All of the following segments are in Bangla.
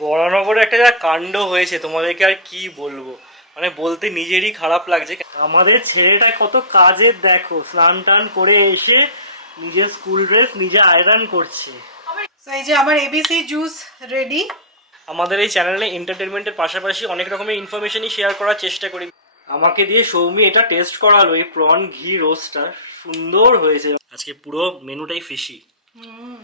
বরানগরে একটা যা কাণ্ড হয়েছে তোমাদেরকে আর কি বলবো, মানে বলতে নিজেরই খারাপ লাগছে। আমাদের ছেলেটা কত কাজের দেখো, স্নান টান করে এসে নিজের স্কুল ড্রেস নিজে আয়রন করছে। এই যে আমার এবিসি জুস রেডি। আমাদের এই চ্যানেলে এন্টারটেনমেন্টের পাশাপাশি অনেক রকমের ইনফরমেশনই শেয়ার করার চেষ্টা করি। আমাকে দিয়ে সৌমি এটা টেস্ট করালো, এই প্রন ঘি রোস্টটা সুন্দর হয়েছে। আজকে পুরো মেনুটাই fishy.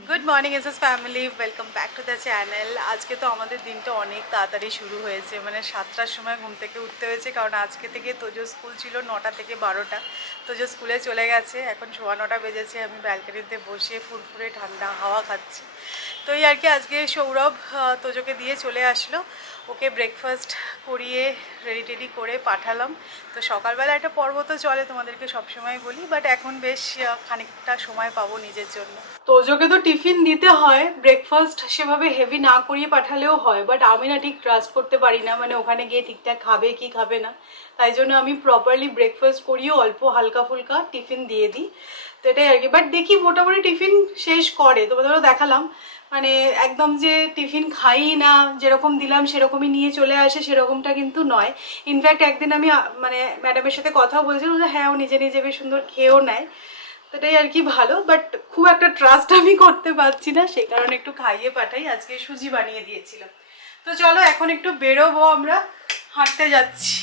Good morning SS family, welcome back to the channel. আজকে তো আমাদের দিনটা অনেক তাড়াতাড়ি শুরু হয়েছে, মানে 7টার সময় ঘুম থেকে উঠতে হয়েছে, কারণ আজকে থেকে তোজো স্কুল ছিল 9টা থেকে 12টা। তোজো স্কুলে চলে গেছে, এখন 9:15 বেজেছে। আমি ব্যালকনিতে বসে ফুরফুরে ঠান্ডা হাওয়া খাচ্ছি। তো এই আর কি, আজকে সৌরভ তোজোকে দিয়ে চলে আসলো, ওকে ব্রেকফাস্ট করিয়ে রেডি টেডি করে পাঠালাম। তো সকালবেলা একটা পর্ব তো চলে, তোমাদেরকে সবসময় বলি, বাট এখন বেশ খানিকটা সময় পাবো নিজের জন্য। তোজোকে তো টিফিন দিতে হয়, ব্রেকফাস্ট সেভাবে হেভি না করিয়ে পাঠালেও হয়, বাট আমি না ঠিক ট্রাস্ট করতে পারি না, মানে ওখানে গিয়ে ঠিকঠাক খাবে কি খাবে না। তাই জন্য আমি প্রপারলি ব্রেকফাস্ট করিয়ে অল্প হালকা ফুলকা টিফিন দিয়ে দিই। তো এটাই আর কি, বাট দেখি মোটামুটি টিফিন শেষ করে। তোমাদেরও দেখালাম, মানে একদম যে টিফিন খাই না, যেরকম দিলাম সেরকমই নিয়ে চলে আসে, সেরকমটা কিন্তু নয়। ইনফ্যাক্ট একদিন আমি মানে ম্যাডামের সাথে কথা বলছিলাম যে হ্যাঁ, ও নিজে নিজে বেশ সুন্দর খেয়েও নেয়। তো এটাই আর কি ভালো, বাট খুব একটা ট্রাস্ট আমি করতে পারছি না, সেই কারণে একটু খাইয়ে পাঠাই। আজকে সুজি বানিয়ে দিয়েছিলাম। তো চলো এখন একটু বেরোবো, আমরা হাঁটতে যাচ্ছি।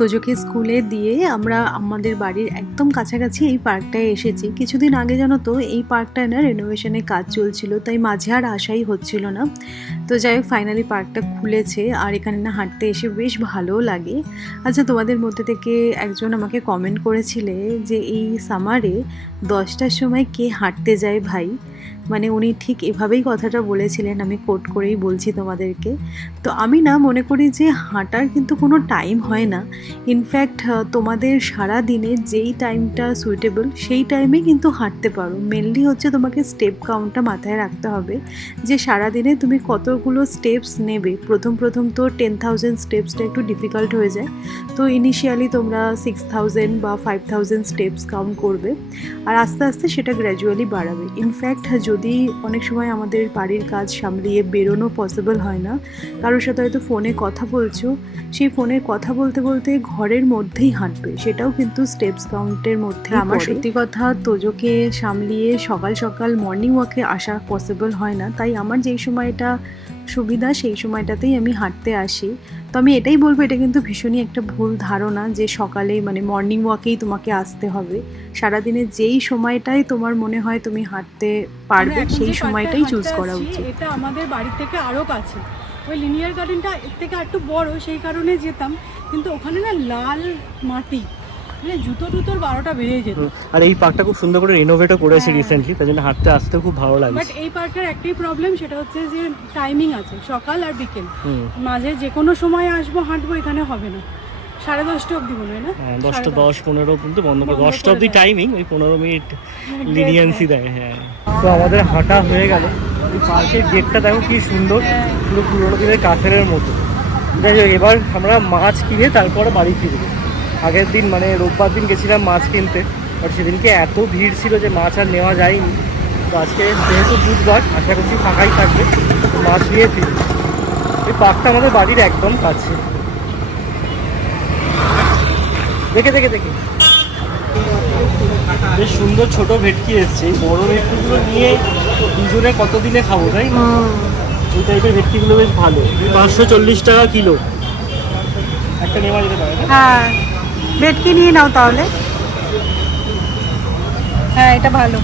তোজোকে স্কুলে দিয়ে আমরা আমাদের বাড়ির একদম কাছাকাছি এই পার্কটায় এসেছি। কিছুদিন আগে জানো তো এই পার্কটায় না রেনোভেশনের কাজ চলছিল, তাই মাঝে আর আসাই হচ্ছিল না। তো যাই হোক, ফাইনালি পার্কটা খুলেছে আর এখানে না হাঁটতে এসে বেশ ভালোও লাগে। আচ্ছা, তোমাদের মধ্যে থেকে একজন আমাকে কমেন্ট করেছিলে যে এই সামারে 10টার সময় কে হাঁটতে যায় ভাই, মানে উনি ঠিক এভাবেই কথাটা বলেছিলেন, আমি কোট করেই বলছি তোমাদেরকে। তো আমি না মনে করি যে হাঁটার কিন্তু কোনো টাইম হয় না। ইনফ্যাক্ট তোমাদের সারা দিনে যেই টাইমটা সুইটেবল সেই টাইমে কিন্তু হাঁটতে পারো। মেনলি হচ্ছে তোমাকে স্টেপ কাউন্টটা মাথায় রাখতে হবে, যে সারা দিনে তুমি কতগুলো স্টেপস নেবে। প্রথম তো 10,000 স্টেপসটা একটু ডিফিকাল্ট হয়ে যায়, তো ইনিশিয়ালি তোমরা 6,000 বা 5,000 স্টেপস কাউন্ট করবে, আর আস্তে আস্তে সেটা গ্র্যাজুয়ালি বাড়াবে। ইনফ্যাক্ট যদি অনেক সময় আমাদের বাড়ির কাজ সামলিয়ে বেরোনো পসিবল হয় না, কারোর সাথে হয়তো ফোনে কথা বলছো, সেই ফোনে কথা বলতে বলতে ঘরের মধ্যেই হাঁটবে, সেটাও কিন্তু স্টেপস কাউন্টের মধ্যে। আমার সত্যি কথা, তোজোকে সামলিয়ে সকাল সকাল মর্নিং ওয়াকে আসা পসিবল হয় না, তাই আমার যেই সময়টা সুবিধা সেই সময়টাতেই আমি হাঁটতে আসি। তো আমি এটাই বলবো, এটা কিন্তু ভীষণই একটা ভুল ধারণা যে সকালে মানে মর্নিং ওয়াকেই তোমাকে আসতে হবে। সারাদিনে যেই সময়টাই তোমার মনে হয় তুমি হাঁটতে পারবে সেই সময়টাই চুজ করা উচিত। এটা আমাদের বাড়ি থেকে আরও কাছে, ওই লিনিয়ার গার্ডেনটা এর থেকে একটু বড়, সেই কারণে যেতাম, কিন্তু ওখানে না লাল মাটি, মানে জুতোর 12টা বেরিয়ে যেত। আর এই পার্কটা খুব সুন্দর করে রিনোভেটও করেছে রিসেন্টলি, তাই জন্য হাঁটতে আসতে খুব ভালো লাগে। বাট এই পার্কের একটাই প্রবলেম, সেটা হচ্ছে যে টাইমিং আছে, সকাল আর বিকেল, মাঝে যে কোনো সময় আসবো হাঁটবো, এখানে হবে না। 10:30 অবধি মনে হয় না, 10টা 10-15 পর্যন্ত বন্ধ করে, 10টা অবধি টাইমিং, ওই 15 মিনিট লিনিয়েন্সি দেয়। হ্যাঁ, তো আমাদের হাঁটা হয়ে গেল। এই পার্কের গেটটা দেখো কি সুন্দর, পুরো পুরোনো দিনের কাছের মতো। যাই হোক, এবার আমরা মাছ কিনে তারপরে বাড়ি ফিরবো। আগের দিন মানে রোববার দিন গেছিলাম মাছ কিনতে, আর সেদিনকে এত ভিড় ছিল যে মাছ আর নেওয়া যায়নি। তো আজকে যেহেতু বুধবার, আশা করছি ফাঁকাই থাকবে, মাছ নিয়ে ফিরবো। এই পার্কটা আমাদের বাড়ির একদম কাছে। দেখে বেশ সুন্দর ছোট ভেটকি এসছে। এই বড় ভেটকিগুলো নিয়ে দুজনে কত দিনে খাবো, তাই না? এই টাইপের ভেটকিগুলো বেশ ভালো, 540 টাকা কিলো একটা নেওয়া যেতে পারে। হ্যাঁ, ভেটকি নিয়ে নাও তাহলে। হ্যাঁ, এটা ভালো।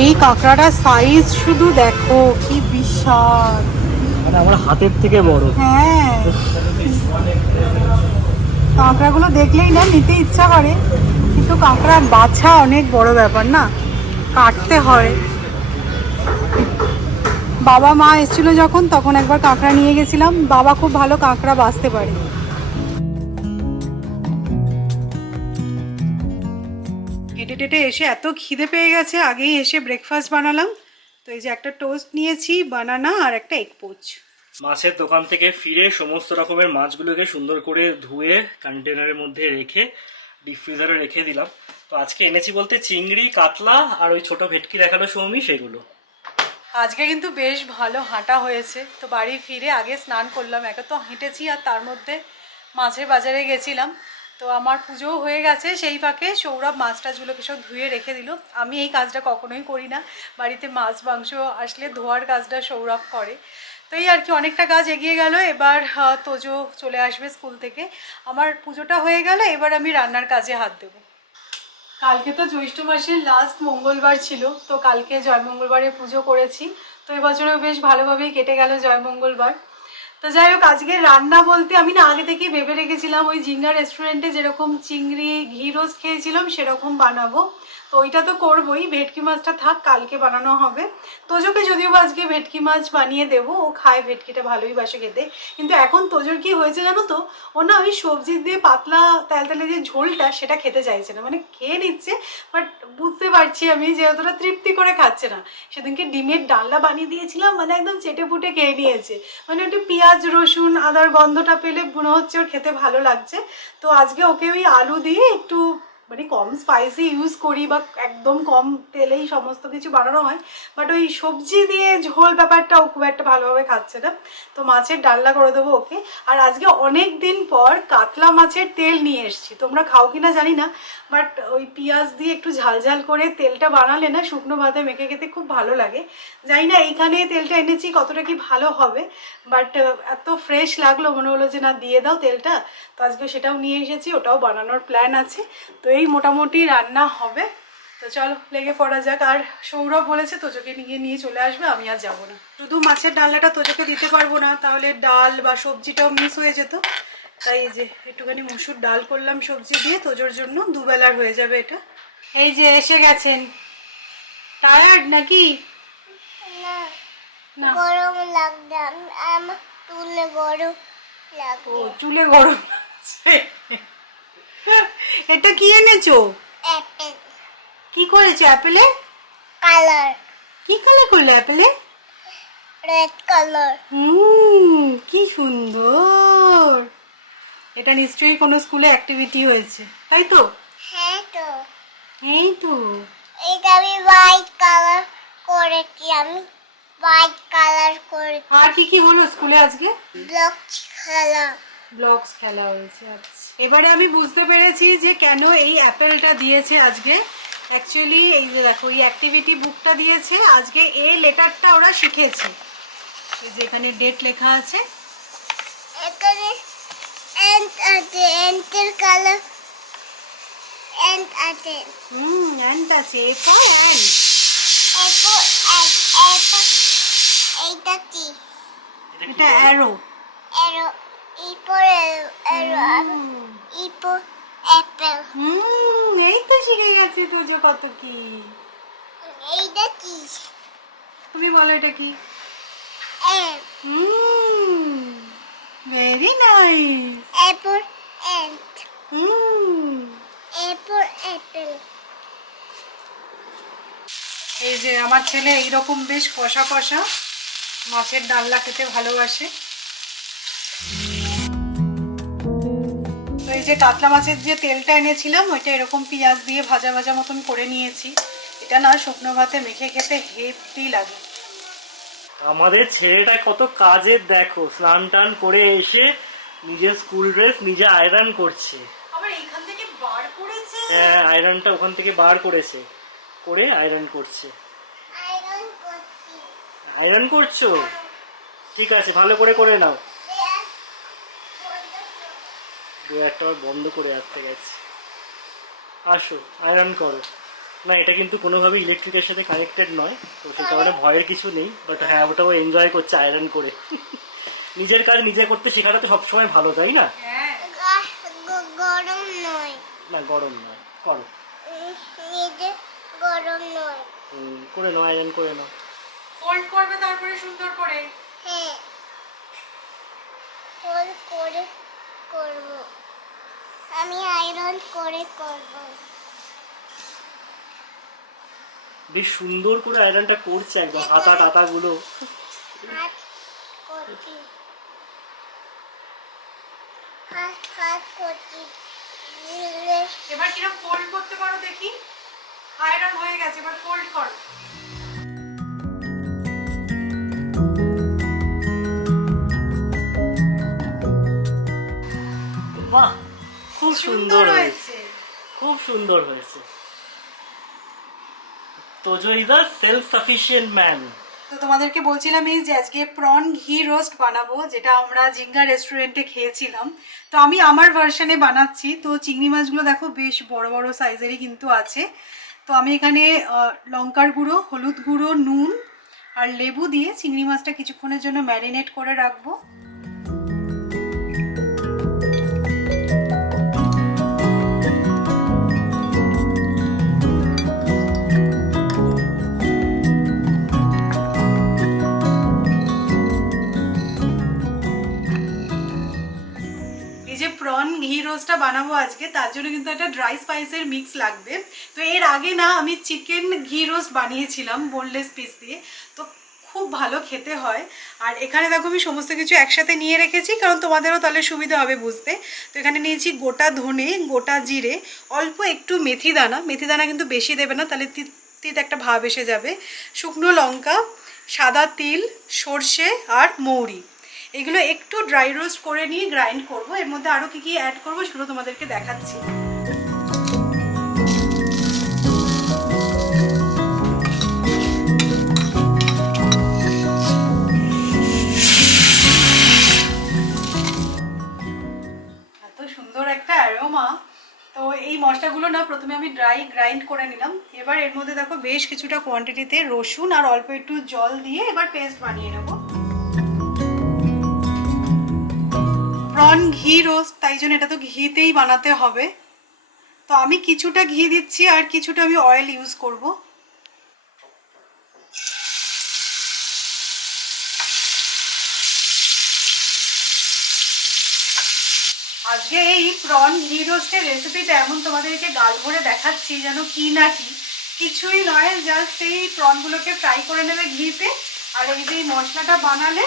এই কাঁকড়াটার সাইজ শুধু দেখো কি বিশাল, মানে আমার হাতের থেকে বড়। হ্যাঁ, কাঁকড়াগুলো দেখলেই না নিতে ইচ্ছা করে, কিন্তু কাঁকড়া বাছা অনেক বড় ব্যাপার না, কাটতে হয়। বাবা মা এসেছিল যখন, তখন একবার কাঁকড়া নিয়ে গেছিলাম, বাবা খুব ভালো কাঁকড়া বাছতে পারে। হেঁটে টেটে এসে এত খিদে পেয়ে গেছে, আগেই এসে ব্রেকফাস্ট বানালাম। তো এই যে একটা টোস্ট নিয়েছি, বানানা আর একটা এগ পোচ। মাছের দোকান থেকে ফিরে সমস্ত রকমের মাছগুলোকে সুন্দর করে ধুয়ে কন্টেনারের মধ্যে রেখে ডিপ ফ্রিজারে রেখে দিলাম। তো আজকে এনেছি বলতে চিংড়ি, কাতলা আর ওই ছোট ভেটকি দেখালো সৌমি, সেগুলো। আজকে কিন্তু বেশ ভালো হাঁটা হয়েছে। তো বাড়ি ফিরে আগে স্নান করলাম, একে তো হেঁটেছি আর তার মধ্যে মাছের বাজারে গেছিলাম। তো আমার পুজোও হয়ে গেছে, সেই ফাঁকে সৌরভ মাছ টাছগুলোকে সব ধুয়ে রেখে দিল। আমি এই কাজটা কখনোই করি না, বাড়িতে মাছ মাংস আসলে ধোয়ার কাজটা সৌরভ করে। তো এই আর কি, অনেকটা কাজ এগিয়ে গেল। এবার তোজো চলে আসবে স্কুল থেকে, আমার পুজোটা হয়ে গেল, এবার আমি রান্নার কাজে হাত দেবো। কালকে তো জ্যৈষ্ঠ মাসের লাস্ট মঙ্গলবার ছিল, তো কালকে জয়মঙ্গলবারে পুজো করেছি। তো এবছরও বেশ ভালোভাবেই কেটে গেল জয়মঙ্গলবার। তো যাই হোক, আজকে রান্না বলতে আমি না আগে থেকেই ভেবে রেখেছিলাম ওই জিঙ্গা রেস্টুরেন্টে যেরকম চিংড়ি ঘি রোস্ট খেয়েছিলাম সেরকম বানাবো। তো ওইটা তো করবোই, ভেটকি মাছটা থাক, কালকে বানানো হবে। তোজোকে যদিও আজকে ভেটকি মাছ বানিয়ে দেবো, ও খায় ভেটকিটা, ভালোই বাসে খেতে। কিন্তু এখন তোজোর কি হয়েছে জানো তো, ও না ওই সবজি দিয়ে পাতলা তেলতেলে যে ঝোলটা সেটা খেতে চাইছে না, মানে খেয়ে নিচ্ছে বাট বুঝতে পারছি আমি যে অতটা তৃপ্তি করে খাচ্ছে না। সেদিনকে ডিমের ডালনা বানিয়ে দিয়েছিলাম, মানে একদম চেটে পুটে খেয়ে নিয়েছে, মানে একটু পেঁয়াজ রসুন আদার গন্ধটা পেলে মনে হচ্ছে ওর খেতে ভালো লাগছে। তো আজকে ওকে ওই আলু দিয়ে একটু মানে কম স্পাইসি ইউজ করি বা একদম কম তেলেই সমস্ত কিছু বানানো হয়, বাট ওই সবজি দিয়ে ঝোল ব্যাপারটা ও খুব একটা ভালোভাবে খাচ্ছে না। তো মাছের ডালনা করে দেবো ওকে। আর আজকে অনেক দিন পর কাতলা মাছের তেল নিয়ে এসেছি, তোমরা খাও কিনা জানি না, বাট ওই পেঁয়াজ দিয়ে একটু ঝাল ঝাল করে তেলটা বানালে না শুকনো ভাতে মেখে খেতে খুব ভালো লাগে। জানি না এইখানে তেলটা এনেছি কতটা কি ভালো হবে, বাট এত ফ্রেশ লাগলো, মনে হলো যে না দিয়ে দাও তেলটা। তো আজকে সেটাও নিয়ে এসেছি, ওটাও বানানোর প্ল্যান আছে। তো এই মোটামুটি রান্না হবে। তো চলো লেগে পড়া যাক। আর সৌরভ বলেছে তোজোকে নিয়ে চলে আসবে, আমি আর যাবো না। শুধু মাছের ডালনাটা তোজোকে দিতে পারবো না, তাহলে ডাল বা সবজিটাও মিস হয়ে যেত। তাই এই যে একটুখানি মসুর ডাল করলাম সবজি দিয়ে, তোজোর জন্য দুবেলার হয়ে যাবে এটা। এই যে এসে গেছেন, টায়ার্ড নাকি? না, গরম লাগছে, আমার চুলে গরম লাগছে। ও চুলে গরম লাগছে। এটা কি এনেছো? অ্যাপেল কি করেছো অ্যাপেলে? কালার, কি কালার করলে অ্যাপেলে? Red colour. কি সুন্দর। এটা নিশ্চয়ই কোনো স্কুলে অ্যাক্টিভিটি হয়েছে, তাই তো? হ্যাঁ তো, এই তো। এটা আমি হোয়াইট কালার করেছি, আমি হোয়াইট কালার করেছি। আর কি কি হলো স্কুলে আজকে? ব্লক খেলা। ব্লকস খেলা হয়েছে। আচ্ছা, এবারে আমি বুঝতে পেরেছি যে কেন এই অ্যাপেলটা দিয়েছে আজকে। অ্যাকচুয়ালি এই যে দেখো, এই অ্যাক্টিভিটি বুকটা দিয়েছে আজকে, এ লেটারটা ওরা শিখেছে। এই যে এখানে ডেট লেখা আছে। এখানে এন্ড আছে, এন্টের কালার এন্ড আছে। অ্যান্ট আছে, এ ফর অ্যান্ট। এরপর এইটা কি? এটা অ্যারো। এরো, এরপর এরো, এরপর অ্যাপেল। এই তো শিখে গেছি তো যে কত কি। এইটা কি? তুমি বলো এটা কি? এম। Very nice. এরপর এন্ট, এরপর অ্যাপেল। এই যে আমার ছেলে এইরকম বেশ কষা কষা মাছের ডালনা খেতে ভালোবাসে। তো এই যে কাতলা মাছের যে তেলটা এনেছিলাম ওইটা এরকম পেঁয়াজ দিয়ে ভাজা ভাজা মতন করে নিয়েছি। এটা না শুকনো ভাতে মেখে খেতে হেভি লাগে। আমাদের ছেলেটা কত কাজের দেখো, স্নান টান করে এসে নিজের স্কুল ড্রেস নিজে আয়রন করছে। আবার এইখান থেকে বার করেছে। হ্যাঁ, আয়রনটা ওখান থেকে বার করেছে, করে আয়রন করছে। আয়রন করছি। আয়রন করছো? ঠিক আছে, ভালো করে করে নাও। একটা বন্ধ করে আসতে গেছে। আসো আয়রন করো। না, এটা কিন্তু কোনোভাবে ইলেকট্রিকের সাথে কানেক্টেড নয়, তো সে কারণে ভয়ের কিছু নেই। বাট হ্যাঁ, ওটাও এনজয় করছে আয়রন করে। নিজের কাজ নিজে করতে শেখাটা তো সবসময় ভালো, তাই না? গরম নয়। না, গরম নয়, করো। নিজে গরম নয়। করে নাও, আয়রন করে নাও। ফোল্ড করবে তারপরে সুন্দর করে। হ্যাঁ, ফোল্ড করে করব, আমি আয়রন করে করব। বেশ সুন্দর করে আয়রনটা করছে, একদম হাতা টাতা গুলো। হাত করে করছি ফাস্ট ফাস্ট করছি এবার কিরকম ফোল্ড করতে পারো দেখি। আয়রন হয়ে গেছে, এবার ফোল্ড করো। বাহ, খুব সুন্দর হয়েছে। খুব সুন্দর হয়েছে। Tojo is a self sufficient man. তো তোমাদেরকে বলছিলাম এই যে আজকে প্রন ঘি রোস্ট বানাবো, যেটা আমরা জিঙ্গা রেস্টুরেন্টে খেয়েছিলাম। তো আমি আমার ভার্সনে বানাচ্ছি। তো চিংড়ি মাছগুলো দেখো বেশ বড় বড় সাইজেরই কিন্তু আছে। তো আমি এখানে লঙ্কার গুঁড়ো, হলুদ গুঁড়ো, নুন আর লেবু দিয়ে চিংড়ি মাছটা কিছুক্ষণের জন্য ম্যারিনেট করে রাখবো। প্রন ঘি রোস্টটা বানাবো আজকে, তার জন্য কিন্তু একটা ড্রাই স্পাইসের মিক্স লাগবে। তো এর আগে না আমি চিকেন ঘি রোস্ট বানিয়েছিলাম বোনলেস পিস দিয়ে, তো খুব ভালো খেতে হয়। আর এখানে দেখো আমি সমস্ত কিছু একসাথে নিয়ে রেখেছি, কারণ তোমাদেরও তাহলে সুবিধা হবে বুঝতে। তো এখানে নিয়েছি গোটা ধনে, গোটা জিরে, অল্প একটু মেথি দানা। মেথি দানা কিন্তু বেশি দেবে না, তাহলে তিত একটা ভাব এসে যাবে। শুকনো লঙ্কা, সাদা তিল, সর্ষে আর মৌরি, এগুলো একটু ড্রাই রোস্ট করে নিয়ে গ্রাইন্ড করব। এর মধ্যে আরও কী কী অ্যাড করবো সেগুলো তোমাদেরকে দেখাচ্ছি। এত সুন্দর একটা অ্যারোমা। তো এই মশলাগুলো না প্রথমে আমি গ্রাইন্ড করে নিলাম। এবার এর মধ্যে দেখো বেশ কিছুটা কোয়ান্টিটিতে রসুন আর অল্প একটু জল দিয়ে এবার পেস্ট বানিয়ে নেব। প্রন ঘি রোস্ট, তাই জন্য এটা তো ঘিতেই বানাতে হবে। তো আমি কিছুটা ঘি দিচ্ছি আর কিছুটা আমি অয়েল ইউজ করব। আজকে এই প্রন ঘি রোস্টের রেসিপিটা এমন তোমাদেরকে গাল ভরে দেখাচ্ছি যেন কি না কি, কিছুই নয়, জাস্ট এই প্রনগুলোকে ফ্রাই করে নেবে ঘিতে। আর এই যে মশলাটা বানালে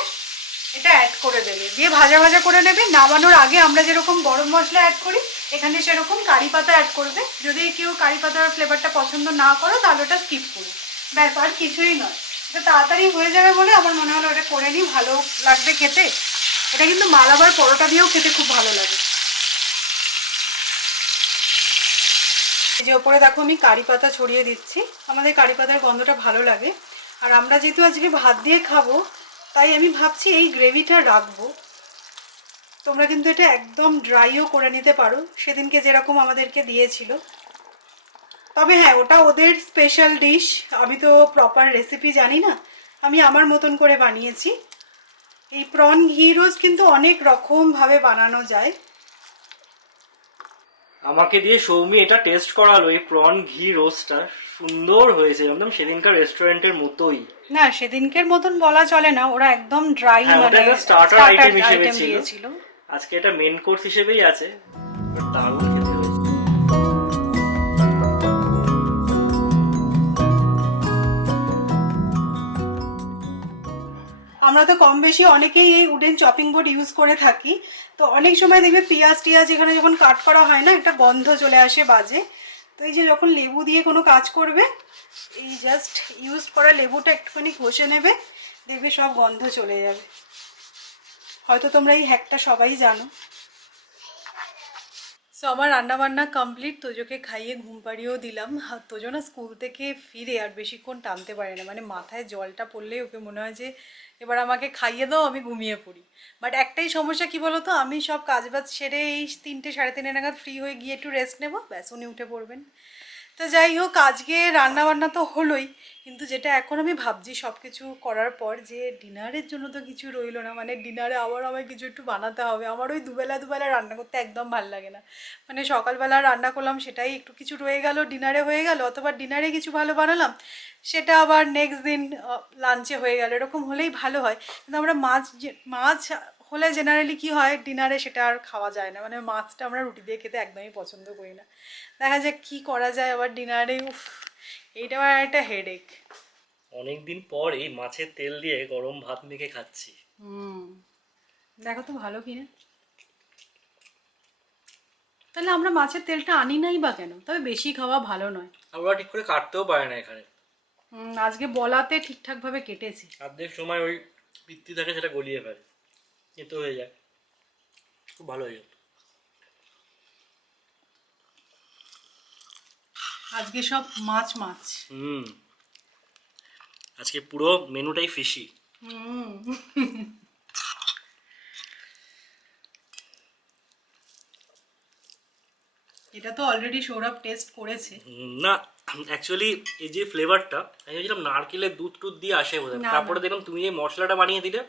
এটা অ্যাড করে দেবে, দিয়ে ভাজা ভাজা করে নেবে। নামানোর আগে আমরা যেরকম গরম মশলা অ্যাড করি, এখানে সেরকম কারি পাতা অ্যাড করবে। যদি কেউ কারি পাতার ফ্লেভারটা পছন্দ না করো তাহলে ওটা স্কিপ করো, ব্যাস আর কিছুই নয়। এটা তাড়াতাড়ি হয়ে যাবে বলে আমার মনে হলো এটা করে নিই, ভালো লাগবে খেতে। এটা কিন্তু মালাবার পরোটা দিয়েও খেতে খুব ভালো লাগে। এই যে ওপরে দেখো আমি কারি পাতা ছড়িয়ে দিচ্ছি, আমাদের কারি পাতার গন্ধটা ভালো লাগে। আর আমরা যেহেতু আজকে ভাত দিয়ে খাবো, তাই আমি ভাবছি এই গ্রেভিটা রাখবো। তোমরা কিন্তু এটা একদম ড্রাইও করে নিতে পারো, সেদিনকে যেরকম আমাদেরকে দিয়েছিল। তবে হ্যাঁ, ওটা ওদের স্পেশাল ডিশ, আমি তো প্রপার রেসিপি জানি না, আমি আমার মতন করে বানিয়েছি। এই প্রন ঘি রোস্ট কিন্তু অনেক রকমভাবে বানানো যায়। আমাকে দিয়ে সৌমি এটা টেস্ট করালো, এই প্রন ঘি রোস্টটা সুন্দর হয়েছে, একদম সেদিনকার রেস্টুরেন্টের মতোই। না, সেদিনকের মতন বলা চলে না, ওরা একদম ড্রাই মানে স্টার্টার আইটেম হিসেবে দিয়েছিল। আজকে এটা মেন কোর্স হিসেবেই আছে, দারুণ খেতে হয়েছে। আমরা তো কম বেশি অনেকেই এই উডেন চপিং বোর্ড ইউজ করে থাকি। তো অনেক সময় দেখবে পেঁয়াজ টিয়াজ এখানে যখন কাট করা হয় না, একটা গন্ধ চলে আসে বাজে। তো এই যে যখন লেবু দিয়ে কোনো কাজ করবে, এই জাস্ট ইউজ করা লেবুটা একটুখানি ঘষে নেবে, দেখবে সব গন্ধ চলে যাবে। হয়তো তোমরা এই হ্যাকটা সবাই জানো। সো আমার রান্নাবান্না কমপ্লিট, তোজোকে খাইয়ে ঘুম পাড়িয়েও দিলাম। আর তোজো না স্কুল থেকে ফিরে আর বেশিক্ষণ টানতে পারে না, মানে মাথায় জলটা পড়লেই ওকে মনে হয় যে এবার আমাকে খাইয়ে দাও, আমি ঘুমিয়ে পড়ি। বাট একটাই সমস্যা কি বলো তো, আমি সব কাজবাজ সেরে এই 3টে সাড়ে 3 নাগাদ ফ্রি হয়ে গিয়ে একটু রেস্ট নেবো, ব্যাস উনি উঠে পড়বেন। তো যাই হোক, আজকে রান্নাবান্না তো হলোই, কিন্তু যেটা এখন আমি ভাবছি সব কিছু করার পর, যে ডিনারের জন্য তো কিছু রইলো না। মানে ডিনারে আবার আমায় কিছু একটু বানাতে হবে। আমার ওই দুবেলা রান্না করতে একদম ভালো লাগে না। মানে সকালবেলা রান্না করলাম, সেটাই একটু কিছু রয়ে গেল, ডিনারে হয়ে গেল, অথবা ডিনারে কিছু ভালো বানালাম, সেটা আবার নেক্সট দিন লাঞ্চে হয়ে গেল, এরকম হলেই ভালো হয়। কিন্তু আমরা মাছ হলে জেনারেলি কি হয়, ডিনারে সেটা আর খাওয়া যায় না। মানে মাছটা আমরা রুটি দিয়ে খেতে একদমই পছন্দ করি না। দেখা যাক কি করা যায় আবার ডিনারে। উফ, এইটা আমার একটা হেডেক। অনেকদিন পর এই মাছের তেল দিয়ে গরম ভাত মেখে খাচ্ছি, দেখো তো ভালো কিনা। তাহলে আমরা মাছের তেলটা আনি নাই বা কেন? তবে বেশি খাওয়া ভালো নয়। আমরা ঠিক করে কাটতেও পারে না এখানে। আজকে বলাতে ঠিকঠাক ভাবে কেটেছি। অর্ধেক সময় ওই পিত্তি থাকে সেটা গলিয়ে ফেলে, এতো হয়ে যায়। খুব ভালো হয়ে যায়। আজকে সব মাছ। আজকে পুরো মেনুটাই ফিশি। এটা তো অলরেডি সৌরভ টেস্ট করেছে। না অ্যাকচুয়ালি এই যে ফ্লেভারটা আমি ভেবেছিলাম নারকেলের দুধ টুধ দিয়ে আসে বোধহয়, না, তারপরে দেখলাম তুমি যে মশলাটা বানিয়ে দিলে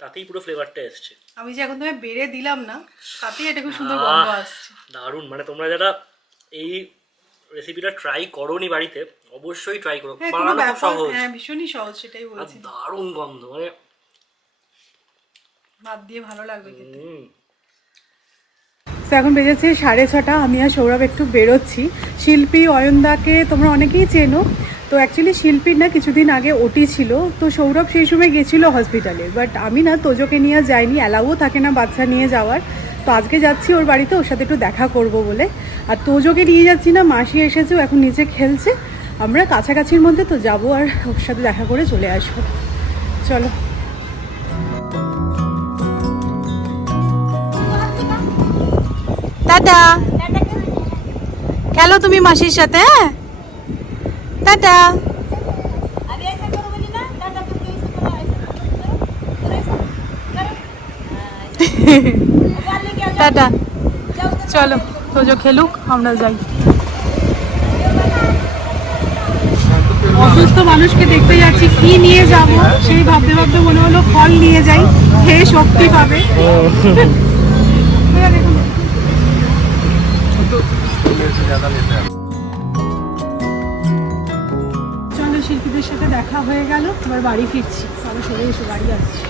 তাতেই পুরো ফ্লেভারটা এসছে। আমি যে এখন তোমায় বেড়ে দিলাম না, তাতেই এটা খুব সুন্দর গন্ধ আসছে। দারুণ, মানে তোমরা যারা এই রেসিপিটা ট্রাই করোনি বাড়িতে অবশ্যই ট্রাই করো, হ্যাঁ, কোনো বানানো খুব ব্যাপার, সহজ। হ্যাঁ ভীষণই সহজ, সেটাই আর বলছি। দারুণ গন্ধ, মানে ভাত দিয়ে ভালো লাগবে খেতে। তো এখন বেজেছে 6:30, আমি আর সৌরভ একটু বেরোচ্ছি। শিল্পী অয়নদাকে তোমরা অনেকেই চেনো। তো অ্যাকচুয়ালি শিল্পীর না কিছুদিন আগে ওটি ছিল, তো সৌরভ সেই সময় গেছিলো হসপিটালে, বাট আমি না তোজোকে নিয়ে যাইনি, অ্যালাউও থাকে না বাচ্চা নিয়ে যাওয়ার। তো আজকে যাচ্ছি ওর বাড়িতে, ওর সাথে একটু দেখা করব বলে। আর তোজোকে নিয়ে যাচ্ছি না, মাসি এসেছে, ও এখন নিচে খেলছে। আমরা কাছাকাছির মধ্যে তো যাবো আর ওর সাথে দেখা করে চলে আসবো। চলো। টাটা, খেলো তুমি মাসির সাথে। টাটা। টাটা, চলো তোজো খেলুক, আমরা যাই। অসুস্থ মানুষকে দেখতে যাচ্ছি, কি নিয়ে যাব সেই ভাবতে ভাবতে মনে হলো ফল নিয়ে যাই, খেয়ে শক্তি পাবে। চলো, শিল্পীদের সাথে দেখা হয়ে গেল, এবার বাড়ি ফিরছি। আবার সরে এসো, বাড়ি আসছি।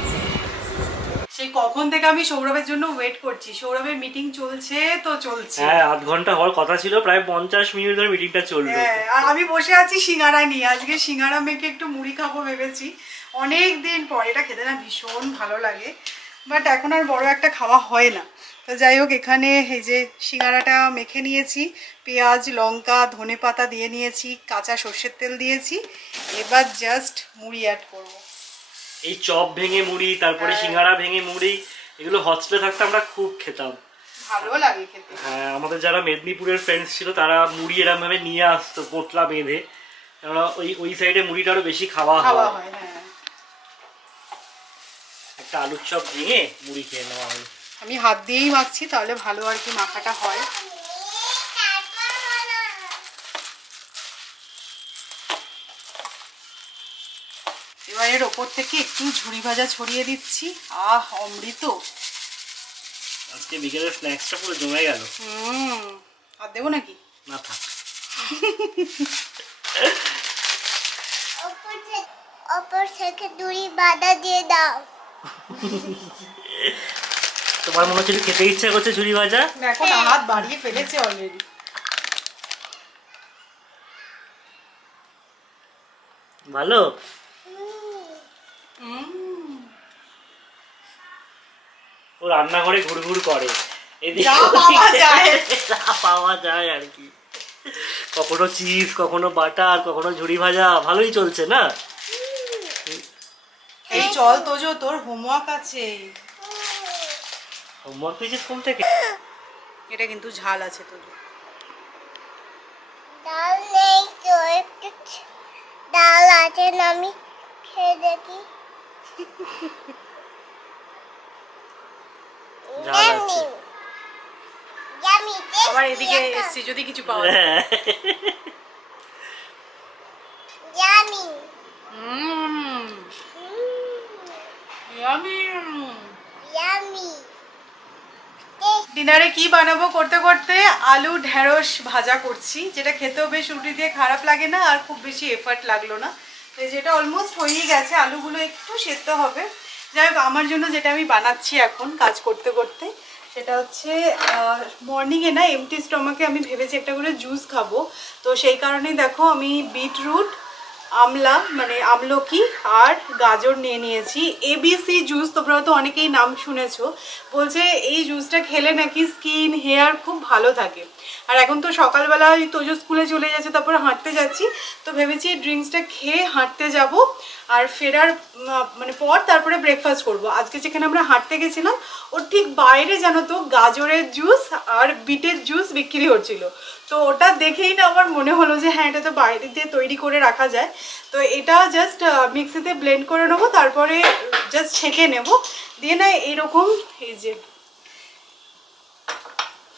সেই কখন থেকে আমি সৌরভের জন্য ওয়েট করছি, সৌরভের মিটিং চলছে তো চলছে। হ্যাঁ, আধ ঘন্টা হওয়ার কথা ছিল, প্রায় 50 মিনিট ধরে মিটিংটা চললো। হ্যাঁ, আর আমি বসে আছি সিঙ্গারা নিয়ে। আজকে সিঙ্গারা মেখে একটু মুড়ি খাবো ভেবেছি, অনেক দিন পর। এটা খেতে না ভীষণ ভালো লাগে, বাট এখন আর বড় একটা খাওয়া হয় না। তো যাই হোক, এখানে এই যে সিঙ্গারাটা মেখে নিয়েছি, পেঁয়াজ লঙ্কা ধনে পাতা দিয়ে নিয়েছি, কাঁচা সর্ষের তেল দিয়েছি। এবার জাস্ট মুড়ি অ্যাড করব। এই চপ ভেঙে মুড়ি, তারপরে সিঙ্গারা ভেঙে মুড়ি, এগুলো হস্টেলে থাকতে আমরা খুব খেতাম, ভালো লাগে খেতে। হ্যাঁ, আমাদের যারা মেদিনীপুরের ফ্রেন্ডস ছিল তারা মুড়ি এরকম ভাবে নিয়ে আসতো পোটলা বেঁধে, কেননা ওই সাইডে মুড়িটা আরো বেশি খাওয়া হয়। হ্যাঁ, একটা আলুর চপ ভেঙে মুড়ি খেয়ে নেওয়া হয়। আমি হাত দিয়েই মাখছি, তাহলে ভালো আর কি মাখাটা হয়। এবার এর ওপর থেকে একটু ঝুরি ভাজা ছড়িয়ে দিচ্ছি। অমৃত। আজকে বিকেলের স্ন্যাক্সটা পুরো জমে গেল। আর দেবো নাকি? না থাক। ওপর থেকে দড়ি বাঁধা দিয়ে দাও। তোমার মনে হচ্ছে খেতে ইচ্ছা করছে ঝুরি ভাজা? দেখো না, হাত বাড়িয়ে ফেলেছে অলরেডি। ভালো। ও রান্নাঘরে ঘুরঘুর করে, যা পাওয়া যায়। যা পাওয়া যায় আর কি। কখনো চিপস, কখনো বাটার, কখনো ঝুরি ভাজা, ভালোই চলছে না? এই চল তোজো, তোর হোমওয়ার্ক আছে। হোমওয়ার্ক পেয়েছে স্কুল থেকে? এটা কিন্তু ঝাল আছে তোজো। ডাল নেই তো, একটু ডাল আছে না, আমি খেয়ে দেখি। ঝাল আছে। আবার এদিকে এসছি, যদি কিছু পাওয়া যায়। জানি ইয়ামি। ডিনারে কি বানাবো করতে করতে আলু ঢেঁড়স ভাজা করছি, যেটা খেতেও বেশ রুটি দিয়ে খারাপ লাগে না, আর খুব বেশি এফর্ট লাগলো না। তো যেটা অলমোস্ট হয়েই গেছে, আলুগুলো একটু সেদ্ধ হবে। যাই হোক, আমার জন্য যেটা আমি বানাচ্ছি এখন কাজ করতে করতে, সেটা হচ্ছে মর্নিংয়ে না এমটি স্টমাকে আমি ভেবেছি একটা করে জুস খাবো। তো সেই কারণেই দেখো আমি বিটরুট, আমলা মানে আমলকি আর গাজর নিয়ে নিয়েছি। এবিসি জুস, তোমরা তো অনেকেই নাম শুনেছো। বলছে এই জুসটা খেলে নাকি স্কিন হেয়ার খুব ভালো থাকে। আর এখন তো সকালবেলা ওই তোজো স্কুলে চলে যাচ্ছে, তারপরে হাঁটতে যাচ্ছি, তো ভেবেছি ড্রিঙ্কসটা খেয়ে হাঁটতে যাব আর ফেরার মানে পর তারপরে ব্রেকফাস্ট করব। আজকে যেখানে আমরা হাঁটতে গেছিলাম ওর ঠিক বাইরে জানো তো গাজরের জুস আর বিটের জুস বিক্রি হচ্ছিল। তো ওটা দেখেই না আমার মনে হলো যে হ্যাঁ এটা তো বাইরে দিয়ে তৈরি করে রাখা যায়। তো এটা জাস্ট মিক্সিতে ব্লেন্ড করে নেবো, তারপরে জাস্ট ছেঁকে নেব, দিয়ে না এরকম এই যে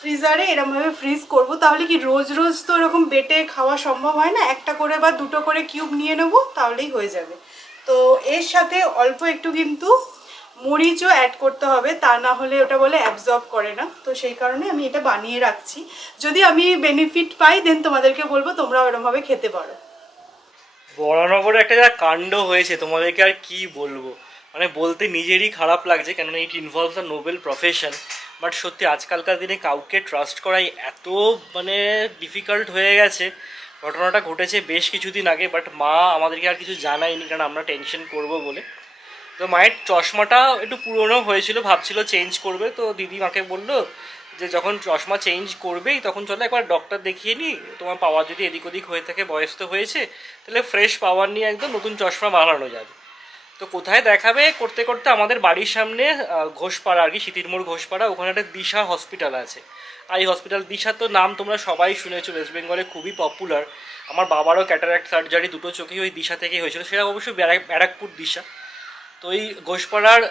ফ্রিজারে এরকমভাবে ফ্রিজ করব। তাহলে কি রোজ রোজ তো এরকম বেটে খাওয়া সম্ভব হয় না, একটা করে বা দুটো করে কিউব নিয়ে নেব, তাহলেই হয়ে যাবে। তো এর সাথে অল্প একটু কিন্তু মরিচও অ্যাড করতে হবে, তা না হলে ওটা বলে অ্যাবজর্ব করে না। তো সেই কারণে আমি এটা বানিয়ে রাখছি, যদি আমি বেনিফিট পাই দেন তোমাদেরকে বলবো, তোমরাও এরকমভাবে খেতে পারো। বরানগরে একটা যা কাণ্ড হয়েছে তোমাদেরকে আর কি বলবো, মানে বলতে নিজেরই খারাপ লাগছে, কেননা ইট involves a noble profession. But সত্যি আজকালকার দিনে কাউকে ট্রাস্ট করাই এত মানে ডিফিকাল্ট হয়ে গেছে। ঘটনাটা ঘটেছে বেশ কিছুদিন আগে, বাট মা আমাদেরকে আর কিছু জানায়নি, কারণ আমরা টেনশন করবো বলে। তো মায়ের চশমাটা একটু পুরনো হয়েছিল, ভাবছিল চেঞ্জ করবে। তো দিদি মাকে বললো যে যখন চশমা চেঞ্জ করবেই তখন চলো একবার ডক্টর দেখিয়ে নিই, তোমার পাওয়ার যদি এদিক ওদিক হয়ে থাকে, বয়স তো হয়েছে, তাহলে ফ্রেশ পাওয়ার নিয়ে একদম নতুন চশমা বানানো যাবে। তো কোথায় দেখাবে করতে করতে আমাদের বাড়ির সামনে ঘোষপাড়া আর কি, সিতিরমোড় ঘোষপাড়া, ওখানে একটা দিশা হসপিটাল আছে। আর এই হসপিটাল দিশা তো নাম তোমরা সবাই শুনেছো, ওয়েস্ট বেঙ্গলে খুবই পপুলার। আমার বাবারও ক্যাটারাক্ট সার্জারি দুটো চোখেই ওই দিশা থেকেই হয়েছিল, সেটা অবশ্যই ব্যারাকপুর দিশা। তো ওই ঘোষপাড়ার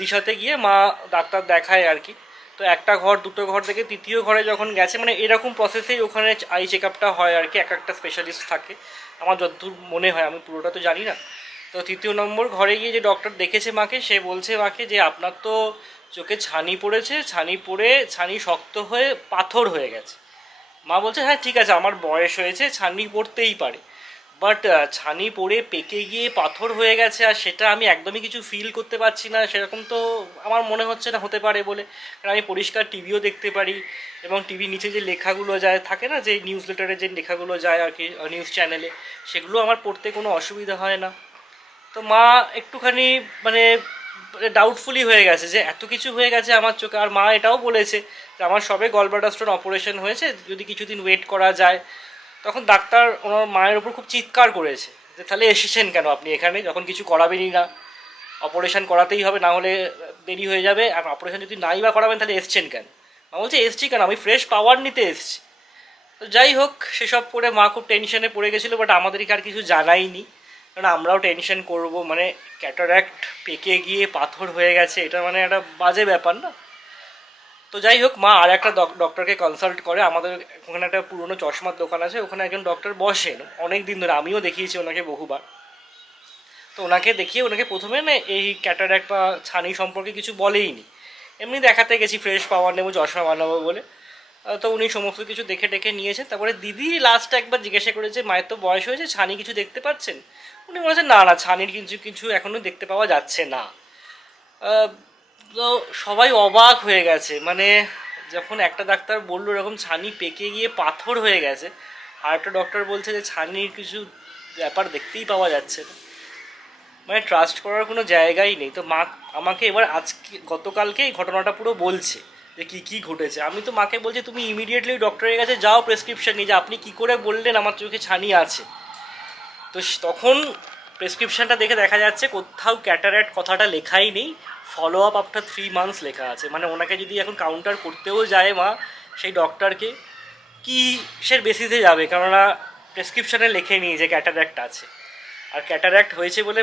দিশাতে গিয়ে মা ডাক্তার দেখায় আর কি। তো একটা ঘর দুটো ঘর থেকে তৃতীয় ঘরে যখন গেছে, মানে এরকম প্রসেসেই ওখানে আই চেক আপটা হয় আর কি, এক একটা স্পেশালিস্ট থাকে আমার যতদূর মনে হয়, আমি পুরোটা তো জানি না। তো তৃতীয় নম্বর ঘরে গিয়ে যে ডক্টর দেখেছে মাকে, সে বলছে মাকে যে আপনার তো চোখে ছানি পড়েছে, ছানি পড়ে ছানি শক্ত হয়ে পাথর হয়ে গেছে। মা বলছে হ্যাঁ ঠিক আছে, আমার বয়স হয়েছে, ছানি পড়তেই পারে, বাট ছানি পড়ে পেকে গিয়ে পাথর হয়ে গেছে আর সেটা আমি একদমই কিছু ফিল করতে পারছি না, সেরকম তো আমার মনে হচ্ছে না হতে পারে বলে। কারণ আমি পরিষ্কার টিভিও দেখতে পারি, এবং টিভির নিচে যে লেখাগুলো যায় থাকে না, যে নিউজ লেটারে যে লেখাগুলো যায় আর কি নিউজ চ্যানেলে, সেগুলো আমার পড়তে কোনো অসুবিধা হয় না। তো মা একটুখানি মানে ডাউটফুলি হয়ে গেছে যে এত কিছু হয়ে গেছে আমার চোখে। আর মা এটাও বলেছে যে আমার সবে গলব্লাডার স্টোন অপারেশন হয়েছে, যদি কিছুদিন ওয়েট করা যায়। তখন ডাক্তার ওনার মায়ের ওপর খুব চিৎকার করেছে যে তাহলে এসেছেন কেন আপনি এখানে, যখন কিছু করাবেনই না, অপারেশন করাতেই হবে, না হলে দেরি হয়ে যাবে, আর অপারেশন যদি নাই বা করাবেন তাহলে এসছেন কেন। মা বলছে এসছি কেন, আমি ফ্রেশ পাওয়ার নিতে এসছি। তো যাই হোক, সেসব করে মা খুব টেনশনে পড়ে গেছিলো, বাট আমাদেরকে আর কিছু জানাইনি, কারণ আমরাও টেনশন করব, মানে ক্যাটারাক্ট পেকে গিয়ে পাথর হয়ে গেছে, এটা মানে একটা বাজে ব্যাপার না। তো যাই হোক, মা আর একটা ডক্টরকে কনসাল্ট করে, আমাদের ওখানে একটা পুরনো চশমার দোকান আছে, ওখানে একজন ডক্টর বসেন অনেক দিন ধরে, আমিও দেখিয়েছি ওনাকে বহুবার। তো ওনাকে দেখিয়ে ওনাকে প্রথমে না এই ক্যাটারাক্ট বা ছানি সম্পর্কে কিছু বলেইনি, এমনি দেখাতে গেছি ফ্রেশ পাওয়ার নেবো চশমা বানাবো বলে। তো উনি সমস্ত কিছু দেখে টেকে নিয়েছেন। তারপরে দিদি লাস্টে একবার জিজ্ঞাসা করেছে মায়ের তো বয়স হয়েছে, ছানি কিছু দেখতে পাচ্ছেন? উনি বলেছেন না না, ছানির কিছু কিছু এখনও দেখতে পাওয়া যাচ্ছে না। তো সবাই অবাক হয়ে গেছে, মানে যখন একটা ডাক্তার বললো এরকম ছানি পেকে গিয়ে পাথর হয়ে গেছে, আর একটা ডক্টর বলছে যে ছানির কিছু ব্যাপার দেখতেই পাওয়া যাচ্ছে না, মানে ট্রাস্ট করার কোনো জায়গাই নেই। তো মা আমাকে এবার আজকে গতকালকে এই ঘটনাটা পুরো বলছে যে কী কী ঘটেছে। আমি তো মাকে বলছি তুমি ইমিডিয়েটলি ডক্টরের কাছে যাও, প্রেসক্রিপশন নিয়ে, যে আপনি কী করে বললেন আমার চোখে ছানি আছে। তো তখন প্রেসক্রিপশানটা দেখে দেখা যাচ্ছে কোথাও ক্যাটারাক্ট কথাটা লেখাই নেই, ফলো আপ আফটার 3 months লেখা আছে। মানে ওনাকে যদি এখন কাউন্টার করতেও যায় মা সেই ডক্টরকে, কিসের বেসিসে যাবে, কেননা প্রেসক্রিপশানে লেখে নিই যে ক্যাটারাক্ট আছে। আর ক্যাটারাক্ট হয়েছে বলে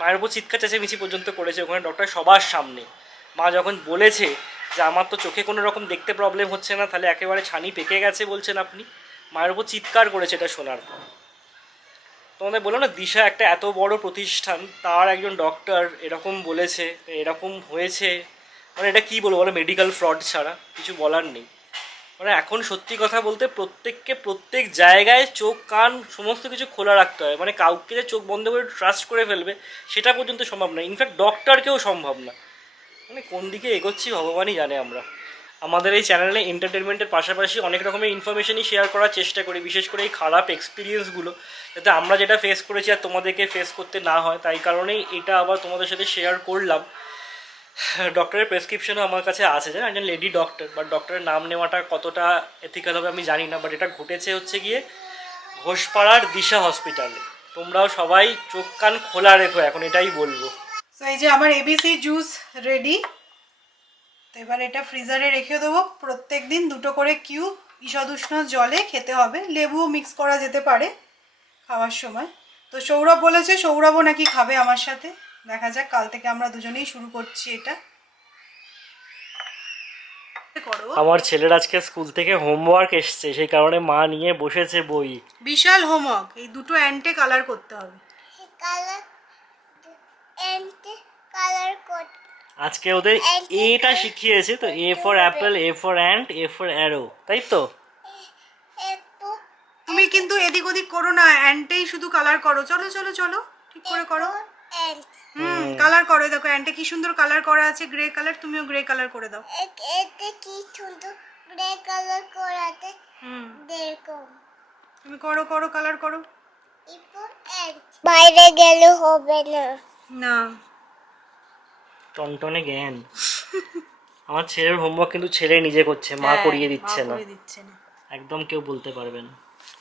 মায়ের উপর চিৎকার চেঁচামেচি পর্যন্ত করেছে ওখানে ডক্টর সবার সামনে। মা যখন বলেছে যে আমার তো চোখে কোনো রকম দেখতে প্রবলেম হচ্ছে না, তাহলে একেবারে ছানি পেকে গেছে বলছেন আপনি, মায়ের উপর চিৎকার করেছে এটা শোনার পর। তোমাদের বললাম না, দিশা একটা এত বড় প্রতিষ্ঠান, তার একজন ডক্টর এরকম বলেছে, এরকম হয়েছে, মানে এটা কী বলবো বলো, মেডিকেল ফ্রড ছাড়া কিছু বলার নেই। মানে এখন সত্যি কথা বলতে প্রত্যেককে প্রত্যেক জায়গায় চোখ কান সমস্ত কিছু খোলা রাখতে হয়, মানে কাউকে যে চোখ বন্ধ করে ট্রাস্ট করে ফেলবে সেটা পর্যন্ত সম্ভব না, ইনফ্যাক্ট ডক্টরকেও সম্ভব না। মানে কোন দিকে এগোচ্ছি ভগবানই জানে আমরা। আমাদের এই চ্যানেলে এন্টারটেনমেন্টের পাশাপাশি অনেক রকমের ইনফরমেশনই শেয়ার করার চেষ্টা করি, বিশেষ করে এই খারাপ এক্সপিরিয়েন্সগুলো, যাতে আমরা যেটা ফেস করেছি আর তোমাদেরকে ফেস করতে না হয়। তাই কারণেই এটা আবার তোমাদের সাথে শেয়ার করলাম। ডক্টরের প্রেসক্রিপশনও আমার কাছে আছে, জানেন, একজন লেডি ডক্টর, বাট ডক্টরের নাম নেওয়াটা কতটা এথিক্যাল হবে আমি জানি না। বাট এটা ঘটেছে হচ্ছে গিয়ে ঘোষপাড়ার দিশা হসপিটালে। তোমরাও সবাই চোখ কান খোলা রেখো, এখন এটাই বলবো। তো এই যে আমার এবিসি জুস রেডি। তো এবার এটা ফ্রিজারে রেখে দেবো। প্রত্যেক দিন 2টো করে কিউব ঈষদুষ্ণ জলে খেতে হবে, লেবুও মিক্স করা যেতে পারে খাওয়ার সময়। তো সৌরভ বলেছে, সৌরভও নাকি খাবে আমার সাথে। দেখা যাক, কাল থেকে আমরা দুজনেই শুরু করছি এটা। আমার ছেলের আজকে স্কুল থেকে হোমওয়ার্ক এসছে, সেই কারণে মা নিয়ে বসেছে বই। বিশাল হোমওয়ার্ক, এই 2টো অ্যান্টে কালার করতে হবে। কালার কালার কোড আজকে ওদের এটা শিখিয়েছে, তো A for Apple, A for ant, A for arrow, তাই তো? একটু তুমি কিন্তু এদিক ওদিক করো না, অ্যান্টেই শুধু কালার করো। চলো চলো চলো, ঠিক করে করো। এন্ড কালার করো। দেখো অ্যান্টে কি সুন্দর কালার করা আছে, গ্রে কালার। তুমিও গ্রে কালার করে দাও। এতে কি সুন্দর গ্রে কালার করাতে দেখুন। তুমি করো করো, কালার করো। বাইরে গেলে হবে না। না, টনটনে জ্ঞান। আমার ছেলের হোমওয়ার্ক কিন্তু ছেলে নিজে করছে, মা করিয়ে দিচ্ছে না। একদম কেউ বলতে পারবে না।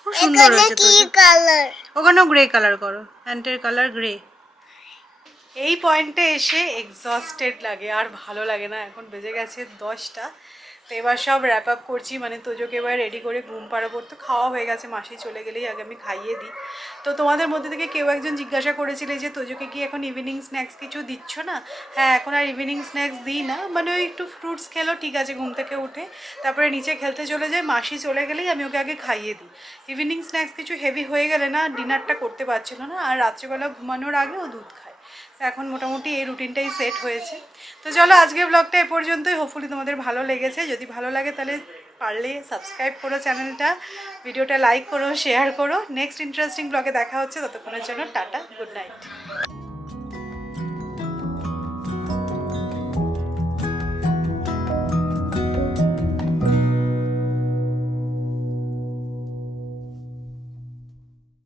খুব সুন্দর হয়েছে। কি কালার? ওখানেও গ্রে কালার করো, অ্যান্টের কালার গ্রে। এই পয়েন্টে এসে এক্সস্টেড লাগে, আর ভালো লাগে না। এখন বেজে গেছে 10টা। তো এবার সব র্যাপ আপ করছি, মানে তোজোকে এবার রেডি করে ঘুম পাড়াবো। তো খাওয়া হয়ে গেছে, মাসি চলে গেলেই আগে আমি খাইয়ে দিই। তো তোমাদের মধ্যে থেকে কেউ একজন জিজ্ঞাসা করেছিলে যে তোজোকে কি এখন ইভিনিং স্ন্যাক্স কিছু দিচ্ছ না? হ্যাঁ, এখন আর ইভিনিং স্ন্যাক্স দিই না, মানে ওই একটু ফ্রুটস খেলো, ঠিক আছে, ঘুম থেকে উঠে তারপরে নিচে খেলতে চলে যায়। মাসি চলে গেলেই আমি ওকে আগে খাইয়ে দিই। ইভিনিং স্ন্যাক্স কিছু হেভি হয়ে গেলে না, ডিনারটা করতে পারছিল না, আর রাত্রিবেলা ঘুমানোর আগে ও দুধ খায়। এখন মোটামুটি এই রুটিনটাই সেট হয়েছে। তো চলো, আজকের ব্লগটা এ পর্যন্তই। হোপফুলি তোমাদের ভালো লেগেছে। যদি ভালো লাগে তাহলে পারলে সাবস্ক্রাইব করো চ্যানেলটা, ভিডিওটা লাইক করো, শেয়ার করো। নেক্সট ইন্টারেস্টিং ব্লগে দেখা হচ্ছে, ততক্ষণের জন্য টাটা, গুড নাইট।